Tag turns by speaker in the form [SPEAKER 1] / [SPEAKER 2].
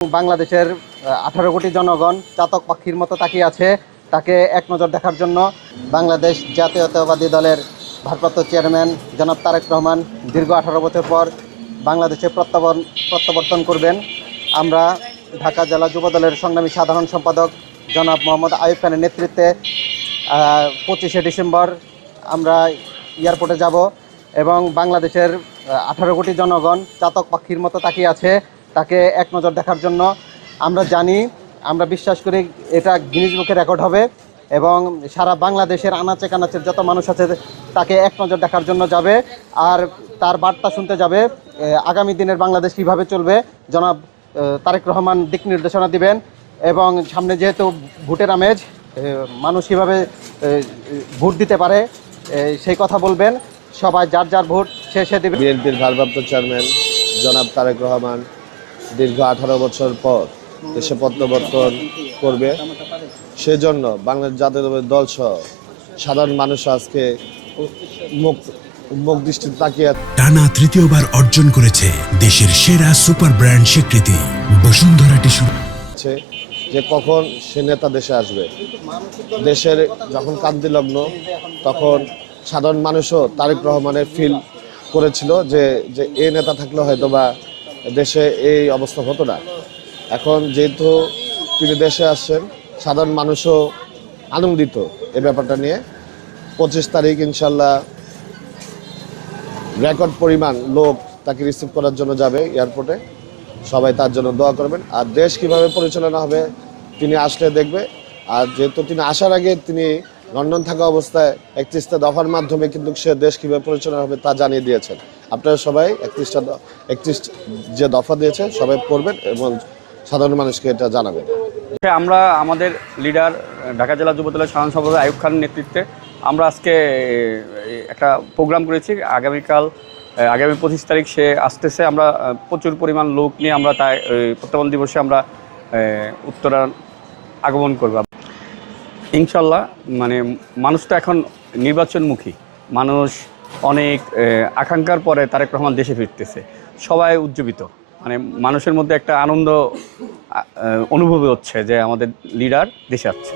[SPEAKER 1] বাংলাদেশের আঠারো কোটি জনগণ চাতক পাখির মতো তাকিয়ে আছে, তাকে এক নজর দেখার জন্য বাংলাদেশ জাতীয়তাবাদী দলের ভারপ্রাপ্ত চেয়ারম্যান জনাব তারেক রহমান দীর্ঘ আঠারো বছর পর বাংলাদেশে প্রত্যাবর্তন প্রত্যাবর্তন করবেন। আমরা ঢাকা জেলা যুব দলের সংগ্রামী সাধারণ সম্পাদক জনাব মোহাম্মদ আয়ুব খানের নেতৃত্বে পঁচিশে ডিসেম্বর আমরা এয়ারপোর্টে যাব এবং বাংলাদেশের আঠারো কোটি জনগণ চাতক পাখির মতো তাকিয়ে আছে। তাকে এক নজর দেখার জন্য। আমরা জানি, আমরা বিশ্বাস করি এটা গিনিজ বুকে রেকর্ড হবে এবং সারা বাংলাদেশের আনাচে কানাচের যত মানুষ আছে তাকে এক নজর দেখার জন্য যাবে। আর তার বার্তা শুনতে যাবে আগামী দিনের বাংলাদেশ কীভাবে চলবে, জনাব তারেক রহমান দিক নির্দেশনা দিবেন এবং সামনে যেহেতু ভোটের আমেজ মানুষ কীভাবে ভোট দিতে পারে সেই কথা বলবেন। সবাই যার যার ভোট, সে সে দেবে।
[SPEAKER 2] বিএনপির ভারপ্রাপ্ত চেয়ারম্যান জনাব তারেক রহমান দীর্ঘ আঠারো বছর পর দেশে প্রত্যাবর্তন করবে। সেজন্য বাংলাদেশ জাতীয়তাবাদী দল সহ সাধারণ মানুষ আজকে মুখ মুখ দৃষ্টিতে তাকিয়ে
[SPEAKER 3] টানা তৃতীয়বার অর্জন করেছে দেশের সেরা সুপার ব্র্যান্ড স্বীকৃতি বসুন্ধরা টিস্যু।
[SPEAKER 2] যে কখন সে নেতা দেশে আসবে। দেশের যখন কান্তি লগ্ন তখন সাধারণ মানুষও তারেক রহমানের ফিল করেছিল যে যে এ নেতা থাকলে হয়তো বা দেশে এই অবস্থা হতো না। এখন যেহেতু তিনি দেশে আসছেন, সাধারণ মানুষও আনন্দিত এই ব্যাপারটা নিয়ে। পঁচিশ তারিখ ইনশাল্লাহ রেকর্ড পরিমাণ লোক তাকে রিসিভ করার জন্য যাবে এয়ারপোর্টে সবাই তার জন্য দোয়া করবেন। আর দেশ কীভাবে পরিচালনা হবে, তিনি আসলে দেখবে। আর যেহেতু তিনি আসার আগে তিনি লন্ডন থাকা অবস্থায় একত্রিশটা দফার মাধ্যমে কিন্তু সে দেশ কীভাবে পরিচালনা হবে তা জানিয়ে দিয়েছেন। আপনারা সবাই একত্রিশটা একত্রিশ যে দফা দিয়েছে সবাই পড়বেন এবং সাধারণ মানুষকে এটা জানাবেন।
[SPEAKER 4] আমরা আমাদের লিডার ঢাকা জেলা যুব দলের সাধারণ সম্পাদক আয়ুব খানের নেতৃত্বে আমরা আজকে একটা প্রোগ্রাম করেছি। আগামীকাল আগামী পঁচিশ তারিখ সে আসতেছে। আমরা প্রচুর পরিমাণ লোক নিয়ে আমরা তাই এই, প্রত্যাবর্তন দিবসে আমরা উত্তরা আগমন করব। ইনশাল্লাহ মানে মানুষটা এখন নির্বাচনমুখী। মানুষ অনেক আকাঙ্ক্ষার পরে তারেক রহমান দেশে ফিরতেছে। সবাই উজ্জীবিত। মানে মানুষের মধ্যে একটা আনন্দ অনুভব হচ্ছে যে আমাদের লিডার দেশে আসছে।